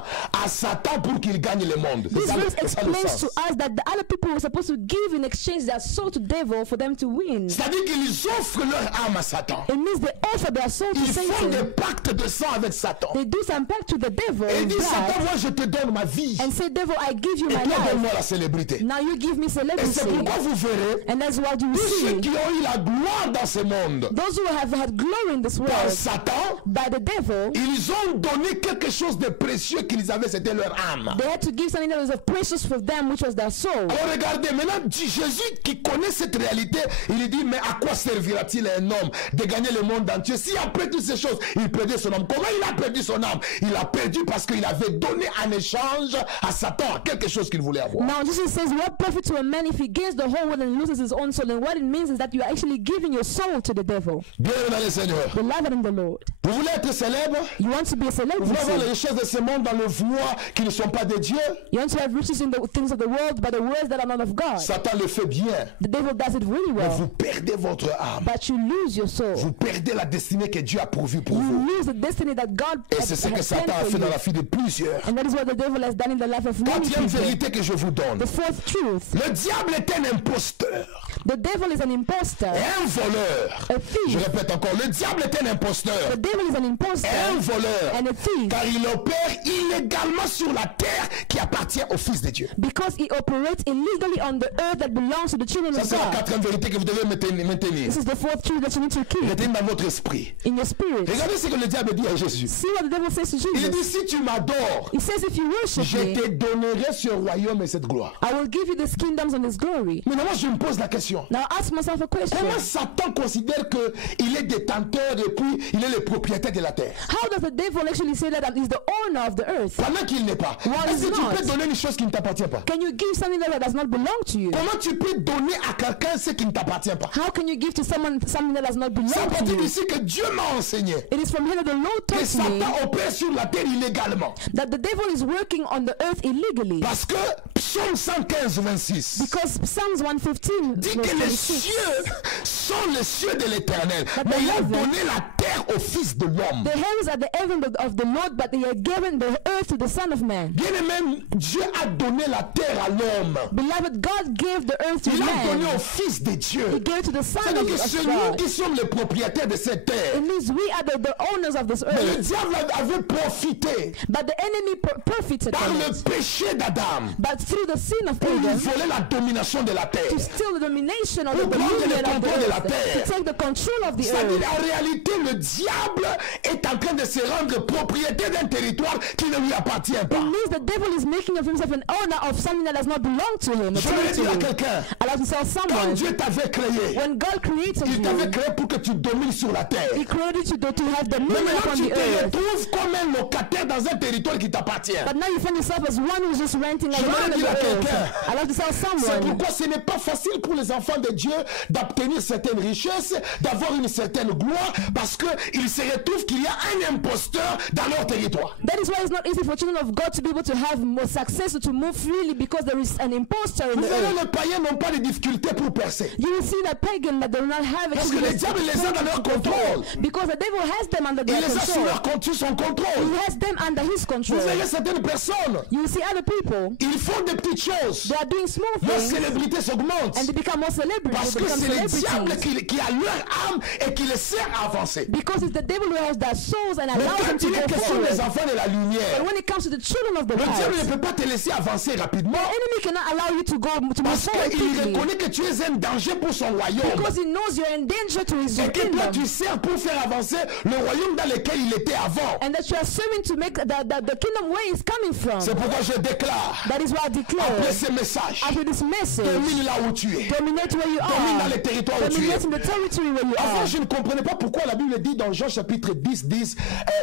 à Satan pour qu'il gagne le monde. This verse C'est ça le explains sens. to us that the other people were supposed to give in exchange their soul to devil for them to win. C'est-à-dire qu'ils offrent leur âme à Satan. It means they offer their soul to Ils font des Satan. pactes de sang avec Satan. They do some pact to the devil Et ils in disent, Satan, blood moi je te donne ma vie. and say, devil, I give you Et my toi donne-moi life. la célébrité. Now you give me Et c'est celebrity. pourquoi vous verrez And that's what you will tous ceux see. qui ont eu la gloire dans ce monde Those who have had glory in this par world Satan, by the devil, ils ont donné quelque chose de précieux qu'ils avaient, c'était leur âme. they had to give something that was of precious for them, which was their soul. Alors regardez, maintenant Jésus qui connaît cette réalité, il dit, mais à quoi servira-t-il à un homme de gagner le monde entier si après toutes ces choses, il perdait son âme? Comment il a perdu son âme? Il a perdu parce qu'il avait donné en échange à Satan quelque chose qu'il voulait avoir. Now Jesus says, what profit to a man if he gains the whole world and loses his own soul? And what it means is that you are actually giving your soul to the devil. Bien dans le Seigneur. Beloved in the Lord. Vous voulez être célèbre? You want to be a Vous voulez avoir les celebrity. richesses de ce monde dans le voie qui ne sont pas de Dieu? You want to have riches in the things of the world, but the words that are not of God. Satan le fait bien. The devil does it really Mais vous well, perdez votre âme. but you lose your soul. Vous perdez la destinée que Dieu a pourvue pour You vous. lose the destiny that God Et has c'est ce que has Satan a planned fait for dans you. la vie de plusieurs. And that is what the devil has done in the life of many Quatrième people. vérité que je vous donne. The fourth truth, Le diable est un imposteur the devil is an imposter, et un voleur. a Je thief. répète encore, le diable est un imposteur The devil is an et un imposter voleur. and a thief Car il opère illégalement sur la terre qui appartient au Fils de Dieu. because he operates illegally on the earth that belongs to the children Ça, of c'est la God. quatrième vérité que vous devez maintenir. This is the fourth truth that you need to keep Retenez dans votre esprit. in your spirit. Regardez ce que le diable dit à Jésus. See what the devil says to Il dit, Jesus. si tu m'adores, He says, if you worship je me, te donnerai ce royaume et cette gloire. I will give you this kingdoms and this glory. Mais moi, je me pose la question. Now ask myself a question. Comment Satan considère qu'il est détenteur et puis il est le propriétaire de la terre? How does the devil actually say that he's the owner of the earth? Pendant qu'il n'est pas. While Est-ce he's que tu not. peux donner une chose qui ne t'appartient pas? Can you give something that does not belong to you? Comment tu peux donner à quelqu'un ce qui ne t'appartient pas? How can you give to someone something that does not C'est à belong to partir you? d'ici que Dieu m'a enseigné It is from here that the Lord que taught me Satan opère sur la terre illégalement. that the devil is working on the earth illegally. Parce que Psaume 115, 26 Because Psalms 115 dit verse que les 26, cieux sont les cieux de l'éternel. But Mais the il a heaven- donné la terre au Fils de l'homme. the heavens are the heaven of the Lord, but they are given the earth to the Son of Man. Bien aimé, Dieu a donné la terre à l'homme. Beloved, God gave the earth to Il a donné man. au Fils de He Dieu. gave it to the Son C'est-à-dire que of c'est nous God. qui sommes les propriétaires de cette terre. It means we are the owners of this Mais le earth. diable avait profité But the enemy profited par from le it. péché d'Adam. But through the sin of pour lui Adam, voler la domination de la terre. to steal the domination of Pour the prendre le dominion of the contrôle de la earth, terre. to take the control of the C'est-à-dire, earth. en réalité, le diable est en train de se rendre propriétaire d'un territoire qui ne lui appartient pas. It means the devil is making of himself an owner of something that does not belong to him. Je vais dire à quelqu'un, I like to tell quand someone, Dieu t'avait créé, when God created il t'avait you, créé pour que tu domines sur la terre. He created you to have Mais dominion maintenant, upon tu the te earth. retrouves comme un locataire dans un territoire qui t'appartient. But now you find yourself as one who's just renting Je around vais the dire à quelqu'un, earth. I like to tell c'est someone, pourquoi ce n'est pas facile pour les enfants de Dieu d'obtenir certaines richesses, d'avoir une certaine gloire, parce qu'ils se retrouvent qu'il y a un imposteur dans leur territoire. that is why it's not easy for children of God to be able to have more success or to move freely, because there is an imposter in Vous the verrez, earth. les païens n'ont pas de difficultés pour percer. You will see that pagan that they will not have Parce que le diable les a dans leur contrôle. because the devil has them under Il their les a sous control. son contrôle. He has them under his control. Vous verrez certaines personnes, You will see other people, ils font des petites choses. they are doing small Leur things célébrité s'augmente. and they become more celebrities. Parce They que become c'est le diable celebrities. qui a leur âme et qui les sert à avancer. Because it's the devil who has their souls and Mais allows them quand to il est go question forward. des enfants de la lumière, But when it comes to the children of the le diable light, ne peut pas te laisser avancer rapidement the enemy cannot allow you to move parce forward qu'il quickly, reconnaît que tu es un danger pour son royaume. because he knows you're in danger to his Et que toi kingdom, tu sers pour faire avancer le royaume dans lequel il était avant. and that you are serving to make the kingdom where he's coming from. C'est pourquoi je déclare, That is why I declare, après ce message, after this message, domine là où tu es. dominate where you Domine dans are, les territoires où tu es. dominate in the territory where you Avant, are. je ne comprenais pas pourquoi la Bible dit dans Jean chapitre 10,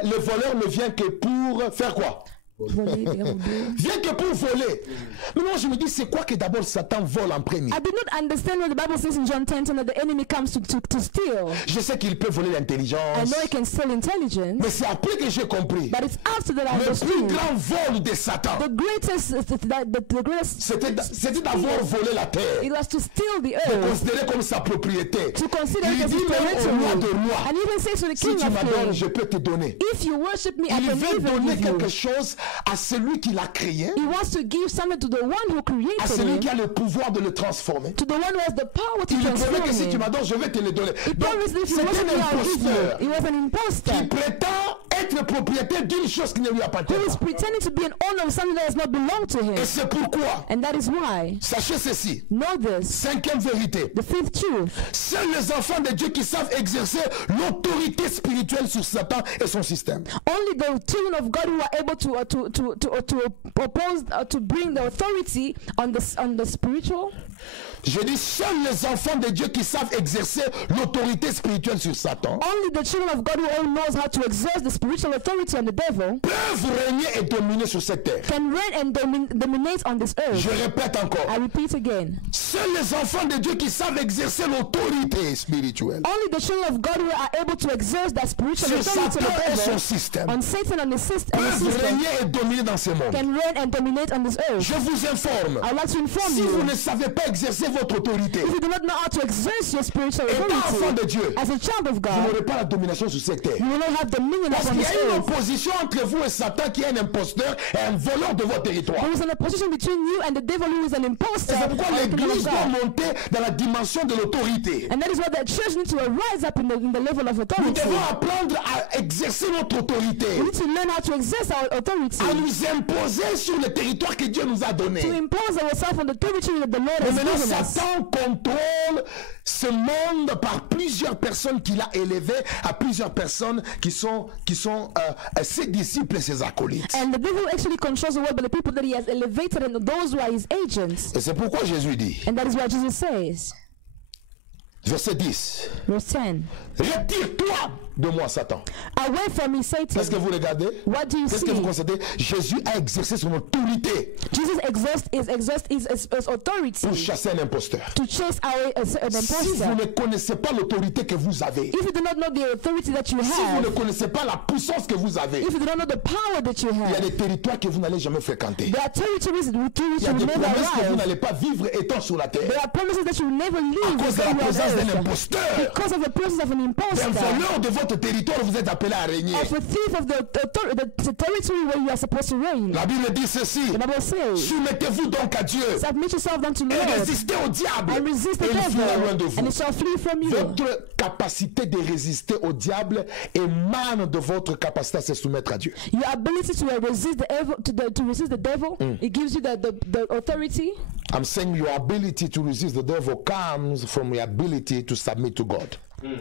le voleur ne vient que pour faire quoi? Vient que pour voler. Mais moi je me dis, c'est quoi que d'abord Satan vole en premier? I did not understand what the Bible says in John 10:10 that the enemy comes to steal. Je sais qu'il peut voler I l'intelligence, know he can steal intelligence, mais c'est après que j'ai compris. but it's after that I Le plus understood grand vol de Satan, the greatest c'était d'avoir volé la terre, it was to steal the de earth, considérer comme sa propriété. to consider Il it as dit his même au roi territory, de roi, and even says to the si king tu of m'adores, kings, je peux te donner. if you worship me, I Il can veut even donner give you. quelque chose à celui qui l'a créé, He wants to give something to the one who à created celui him, qui a le pouvoir de le transformer. to the one who has the power to Il promet transform que si tu him. m'adores, je vais te le donner. He Donc, promised if you c'est worship me, un I'll give you. imposteur He was an imposter qui prétend être propriétaire d'une chose qui ne lui appartient who is pas. pretending to be an owner of something that does not belong to him. Et c'est pourquoi, And that is why, sachez ceci, know this, cinquième vérité, the fifth truth, seuls les enfants de Dieu qui savent exercer l'autorité spirituelle sur Satan et son système. only the children of God who are able to oppose, to bring the authority on the spiritual. Je dis seuls les enfants de Dieu qui savent exercer l'autorité spirituelle sur Satan Only the children of God who all knows how to exert the spiritual authority on the devil peuvent régner et dominer sur cette terre. can reign and dominate on this earth. Je répète encore, I repeat again. seuls les enfants de Dieu qui savent exercer l'autorité spirituelle Only the children of God who are able to exert that spiritual sur authority Satan et on the son devil, système on Satan, on the system, peuvent régner et dominer dans ce monde. can reign and dominate on this earth. Je vous informe, I would like to inform si vous you, ne savez pas exercer votre autorité, if you do not know how to exert your spiritual étant enfant de authority Dieu, as a child of vous God, n'aurez pas la domination sur cette terre. you will not have dominion Parce upon qu'il y this a une earth. opposition entre vous et Satan qui est un imposteur et un voleur de votre territoire. There is an opposition between you and the devil who is an imposter. C'est pourquoi of the kingdom of l'église doit God. monter dans la dimension de l'autorité. And that is why the church needs to rise up in the level of Nous authority. devons apprendre à exercer notre autorité, We need to learn how to exert our authority, à nous imposer sur le territoire que Dieu nous a donné. to impose ourselves on the territory that the Lord Mais has maintenant, given us. Satan contrôle ce monde par plusieurs personnes qu'il a élevées à plusieurs personnes qui sont ses disciples et ses acolytes. And the devil actually controls the world by the people that he has elevated and those who are his agents. Et c'est pourquoi Jésus dit, And that is what Jesus says. verset 10, Verse 10. retire-toi de moi, Satan. Away from me, Qu'est-ce que Satan. vous regardez? What do you Qu'est-ce que vous see? constatez? Jésus a exercé son autorité Jesus exerts his authority pour chasser un imposteur. to chase away an Si vous imposter. ne connaissez pas l'autorité que vous avez, If you do not know the authority that you si vous ne have, connaissez pas la puissance que vous avez, if you do not know the power that you il y a have, des territoires que vous n'allez jamais fréquenter. there are territories through which Il y a you des will never promesses que vous arrive. n'allez pas vivre étant sur la terre. There are promises that you will never À leave cause de la because présence d'un of imposteur, because of the presence of an d'un imposter, voleur de votre votre territoire où vous êtes appelé à régner. of a thief of the territory where you are supposed to reign. La Bible dit ceci. The Bible says, Soumettez-vous donc à Dieu submit yourself down to the et Lord résistez au diable and resist the et il fuira loin de devil, vous. and it shall flee from you. Votre capacité de résister au diable émane de votre capacité à se soumettre à Dieu. Your ability to resist the evil, to resist the devil, it gives you the authority. I'm saying your ability to resist the devil comes from your ability to submit to God.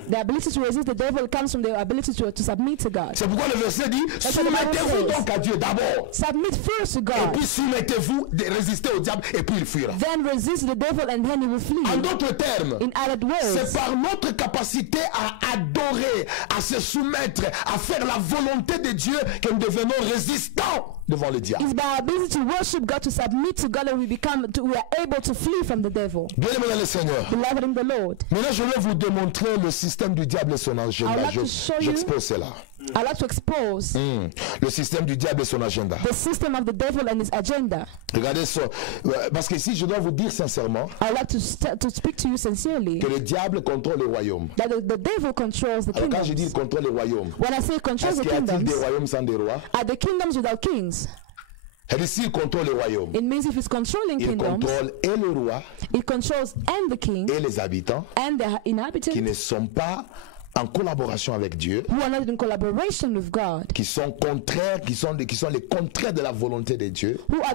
The ability to resist the devil comes from the ability to submit to God. C'est pourquoi le verset dit soumettez-vous donc à Dieu d'abord. Submit first to Et God, puis soumettez-vous de résister au diable et puis il fuira. then resist the devil, and then he will flee. En d'autres termes, In other c'est words, par notre capacité à adorer, à se soumettre, à faire la volonté de Dieu que nous devenons résistants devant le diable. it's by our ability to worship God, to submit to God, that we are able to flee from the devil. Bien aimé dans le Seigneur. Beloved in the Lord, Maintenant, je vais vous démontrer le système du diable et son agenda. I would like to show you- J'expose cela. I'd like to expose Le système du diable et son agenda. the system of the devil and his agenda. Regardez ça. Parce que ici, je dois vous dire sincèrement I'd like to speak to you sincerely que le diable contrôle les royaumes. that the devil controls the Alors, quand je dis il kingdoms. contrôle les royaumes, When I say he controls est-ce the qu'il y a-t-il des kingdoms, royaumes sans des rois? are the kingdoms without kings? Et s'il contrôle les royaumes, It means if he's controlling il kingdoms, contrôle et le roi it controls and the king et les habitants and the qui inhabitants ne sont pas en collaboration avec Dieu, who are not in collaboration with God, qui sont contraires, qui sont les contraires de la volonté de Dieu. who are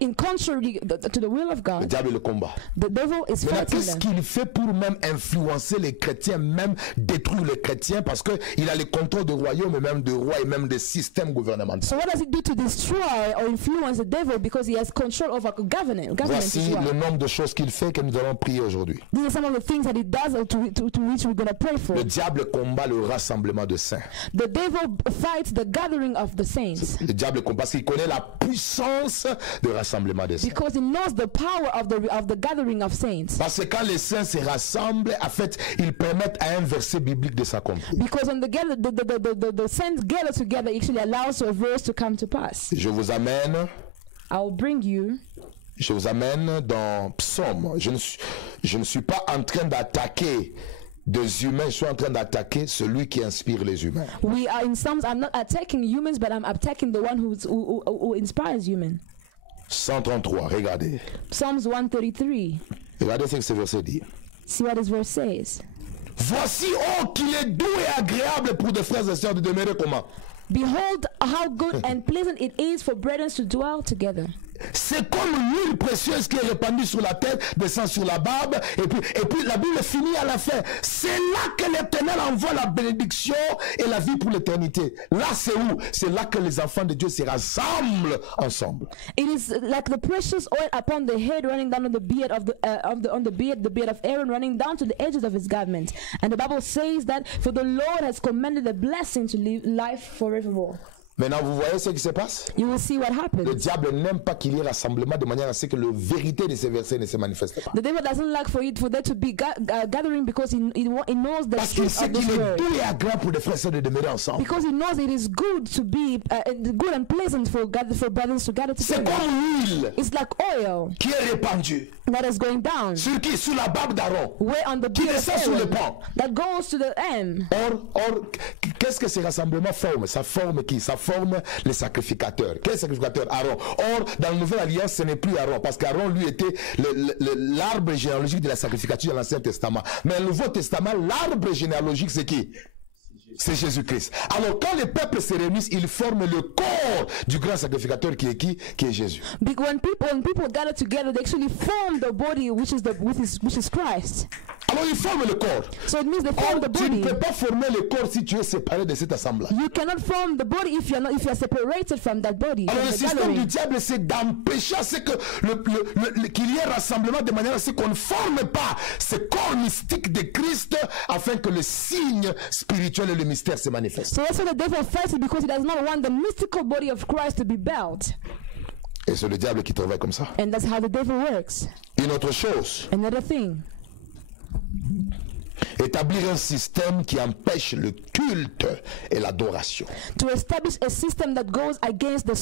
in contrary to the will of Le God. diable le combat. The devil is Maintenant, fighting qu'est-ce them. qu'il fait pour même influencer les chrétiens, même détruire les chrétiens, parce qu'il a le contrôle de royaume et même de rois et même des systèmes gouvernementaux. So what does he do to destroy or influence the devil? Because he has control over government Voici as well. le nombre de choses qu'il fait que nous allons prier aujourd'hui. These are some of the things that he does to which we're going to pray for. Le diable combat le rassemblement de saints. The devil fights the gathering of the saints Le diable combat parce qu'il connaît la puissance du rassemblement des saints. because he knows the power of the gathering of saints. Parce que quand les saints se rassemblent, en fait, ils permettent à un verset biblique de s'accomplir. Because when the saints gather together, it actually allows a verse to come to pass. Je vous amène dans Psaume. Je ne suis pas en train d'attaquer des humains, je suis en train d'attaquer celui qui inspire les humains. We are in Psalms. I'm not attacking humans, but I'm attacking the one who inspires human. 133, regardez. Psalms 133. Regardez ce que ce verset dit. See what this verse says. Voici, oh, qu'il est doux et agréable pour des frères et sœurs de demeurer comment? Behold, how good and pleasant it is for brethren to dwell together. C'est comme l'huile précieuse qui est répandue sur la tête, descend sur la barbe, et puis la Bible finit à la fin. C'est là que l'Éternel envoie la bénédiction et la vie pour l'éternité. Là, c'est où? C'est là que les enfants de Dieu se rassemblent ensemble. It is like the precious oil upon the head, running down on the beard the beard of Aaron, running down to the edges of his garment. And the Bible says that for the Lord has commanded the blessing to live life forevermore. Maintenant, vous voyez ce qui se passe? You will see what Le happens. diable n'aime pas qu'il y ait rassemblement de manière à ce que la vérité de ces versets ne se manifeste pas. The devil doesn't like for there to be gathering because he knows the Parce qu'il truth sait of this qu'il est word. doux et agréable pour les frères et sœurs de demeurer ensemble. Because he knows it is good to be good and pleasant for brothers to gather C'est together. comme l'huile It's like oil qui est répandue. that is going down. Sur qui? Sur la barbe d'Aaron. Way on the Qui beard of descend sur le Aaron pan. that goes to the end. Or, qu'est-ce que ces rassemblements forment? Ça forme qui? Ça forme les sacrificateurs. Quel sacrificateur? Aaron. Or, dans la Nouvelle Alliance, ce n'est plus Aaron, parce qu'Aaron, lui, était l'arbre généalogique de la sacrificature dans l'Ancien Testament. Mais dans le Nouveau Testament, l'arbre généalogique, c'est qui? C'est Jésus-Christ. Alors, quand les peuples se réunissent, ils forment le corps du grand sacrificateur qui est qui? Qui est Jésus. When people gather together, they actually form the body, which is Christ. Alors, ils forment le corps. So it means they form Or, the tu ne body. peux pas former le corps si tu es séparé de cet assemblage. You cannot form the body if you are separated from that body. Alors, from le the système gathering. du diable, c'est d'empêcher à ce que qu'il y ait rassemblement de manière à ce qu'on ne forme pas ce corps mystique de Christ afin que le signe spirituel et le mystère se manifestent. So that's why the devil fights it, because he does not want the mystical body of Christ to be built. Et c'est le diable qui travaille comme ça. And that's how the devil works. Une autre chose, Another thing, établir un système qui empêche le culte et l'adoration. to establish a system that goes against the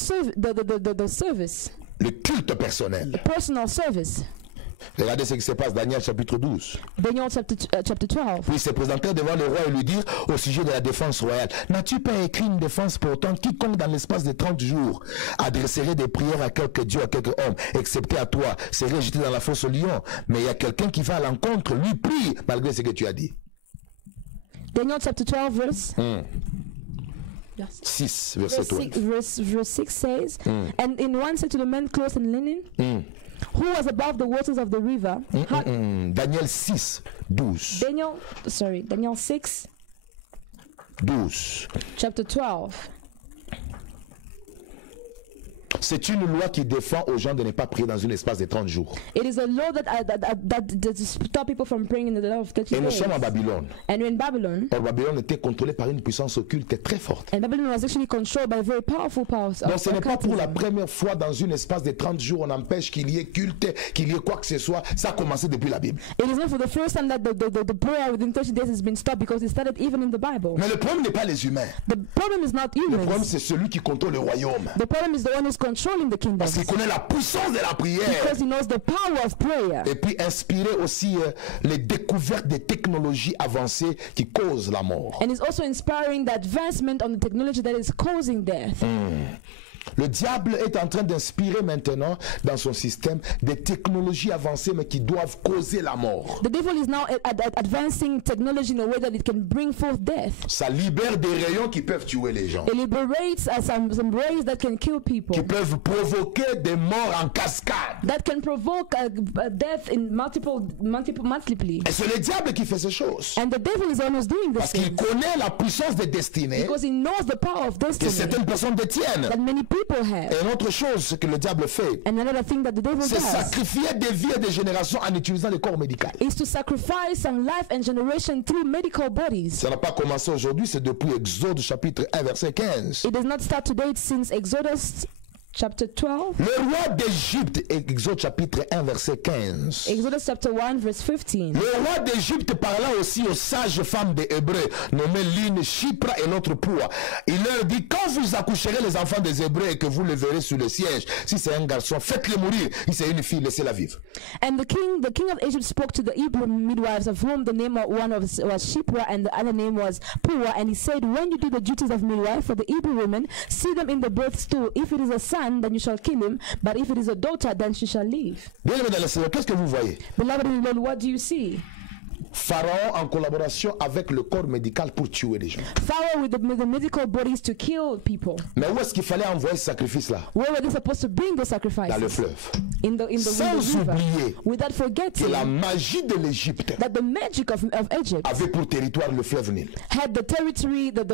service, Le culte personnel. personal service. Regardez ce qui se passe, Daniel chapitre 12. Daniel chapter 12. Puis il se présentait devant le roi et lui dire au sujet de la défense royale: n'as-tu pas écrit une défense pourtant? Quiconque dans l'espace de 30 jours adresserait des prières à quelque Dieu, à quelque homme, excepté à toi, serait jeté dans la fosse au lion. Mais il y a quelqu'un qui va à l'encontre, lui prie, malgré ce que tu as dit. Daniel chapter 12 verse 6, verset 12. Verse 6 says, and in one said to the man clothed in linen, who was above the waters of the river. Daniel 6, 12. Daniel 6, 12. chapter 12. C'est une loi qui défend aux gens de ne pas prier dans un espace de 30 jours. It is a law that stop people from praying in the law of 30 Et nous days. sommes en Babylone. And we're in Babylon. Or Babylone était contrôlée par une puissance occulte très forte. And Babylon was actually controlled by very powerful powers. Donc ce n'est pas pour la première fois dans un espace de 30 jours on empêche qu'il y ait culte, qu'il y ait quoi que ce soit. Ça a commencé depuis la Bible. It is not for the first time that the prayer within 30 days has been stopped, because it started even in the Bible. Mais le problème n'est pas les humains. The problem is not Le problème humans. c'est celui qui contrôle le royaume. The problem is the one who's controlling the kingdom. Parce qu'il connaît la puissance de la prière. Because he knows the power of prayer. Et puis inspirer aussi les découvertes des technologies avancées qui causent la mort. And it's also inspiring the advancement on the technology that is causing death. Le diable est en train d'inspirer maintenant dans son système des technologies avancées mais qui doivent causer la mort. The devil is now advancing technology in a way that it can bring forth death. Ça libère des rayons qui peuvent tuer les gens. It liberates some rays that can kill people. Qui peuvent provoquer des morts en cascade. That can provoke a death in multiply. Et c'est le diable qui fait ces choses. And the devil is almost doing this. Parce qu'il connaît la puissance des destinées. Because he knows the power of Que destiny. certaines personnes détiennent. That many people have. Et une autre chose, ce que le diable fait, And another thing that the devil c'est does sacrifier des vies et des générations en utilisant le corps médical. is to sacrifice some life and generation through medical bodies. Ça n'a pas commencé aujourd'hui, c'est depuis Exode chapitre 1 verset 15. It does not start today, since Exodus chapter 12. Le roi d'Égypte, Exode chapitre 1 verset 15. Exodus chapter 1 verse 15. Le roi d'Égypte parla aussi aux sages femmes des Hébreux, nommées l'une Chypre et l'autre Poua. Il leur dit: quand vous accoucherez les enfants des Hébreux et que vous les verrez sur le siège, si c'est un garçon, faites-le mourir. Si c'est une fille, laissez-la vivre. And the king of Egypt spoke to the Hebrew midwives, of whom the name of one was Shipra and the other name was Pua, and he said, when you do the duties of midwife for the Hebrew women, see them in the birth stool. If it is a son, then you shall kill him, but if it is a daughter, then she shall live. Bien-aimés dans le Seigneur, qu'est-ce que vous voyez? Beloved in the Lord, what do you see? Pharaon en collaboration avec le corps médical pour tuer les gens. Pharaoh with the medical bodies to kill people. Mais où est-ce qu'il fallait envoyer ce sacrifice-là? Where were they supposed to bring the sacrifices? Dans le fleuve. In the Sans river. oublier Without que forgetting la magie de l'Égypte that the magic of Egypt avait pour territoire le fleuve Nil. had the territory, the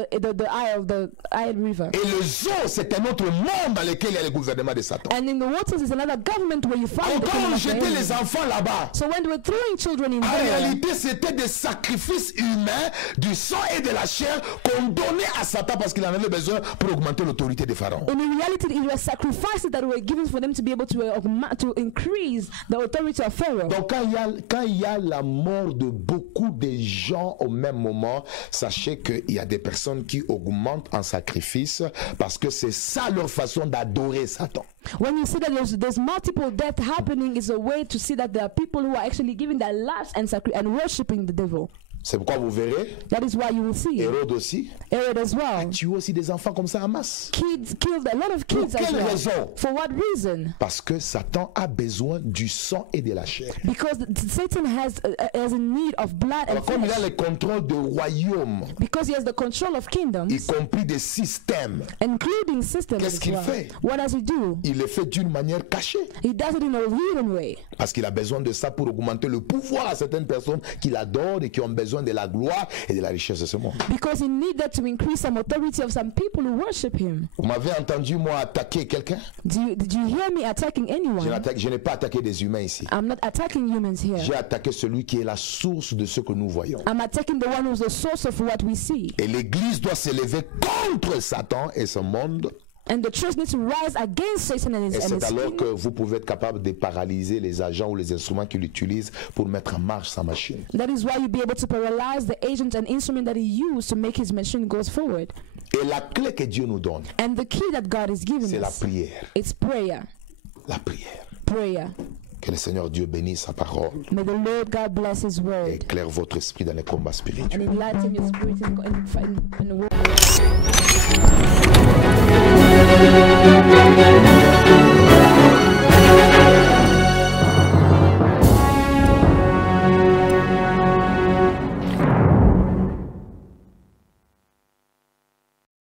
Nile River. Et le zoo, c'est un autre monde dans lequel il y a le gouvernement de Satan. And in the waters is another government where you find the Quand kingdom on of the jetait enemy. les enfants là-bas, So when they were throwing children in en there, réalité, c'était des sacrifices humains, du sang et de la chair qu'on donnait à Satan parce qu'il en avait besoin pour augmenter l'autorité de Pharaon. in reality, it was sacrifices that were given for them to be able to increase the authority of Pharaoh. Donc quand il y a la mort de beaucoup de gens au même moment, sachez qu'il y a des personnes qui augmentent en sacrifice parce que c'est ça leur façon d'adorer Satan. When you see that there's multiple death happening, is a way to see that there are people who are actually giving their lives and worshiping the devil. C'est pourquoi vous verrez, That is why you will see Hérode aussi, Herod as well. tuer aussi des enfants comme ça en masse. Kids killed a lot of kids as quelle well. raison? For what reason? Parce que Satan a besoin du sang et de la chair. Because Satan has a need of blood and Alors comme il a flesh. le contrôle de royaumes, Because he has the control of kingdoms, y compris des systèmes, including systems Qu'est-ce as qu'il well. fait? What does he do? il le fait d'une manière cachée. He does it in a hidden way. Parce qu'il a besoin de ça pour augmenter le pouvoir à certaines personnes qu'il adore et qui ont besoin de la gloire et de la richesse de ce monde. Because he needed to increase some authority of some people who worship him. Vous m'avez entendu, moi, attaquer quelqu'un? Did you hear me attacking anyone? Je n'ai pas attaqué des humains ici. I'm not attacking humans here. J'ai attaqué celui qui est la source de ce que nous voyons. I'm attacking the one who's the source of what we see. Et l'Église doit s'élever contre Satan et ce monde. And the church needs to rise against Satan and Et his c'est alors que kingdom. vous pouvez être capable de paralyser les agents ou les instruments qu'il utilise pour mettre en marche sa machine. That is why you'll be able to paralyze the agent and instrument that he used to make his machine goes forward. Et la clé que Dieu nous donne, And the key that God is giving c'est la us, prière. it's prayer. La prière. Prayer. Que le Seigneur Dieu bénisse sa parole. May the Lord God bless His Et word éclaire votre esprit dans les combats and spirituels. enlighten your spirit in the war.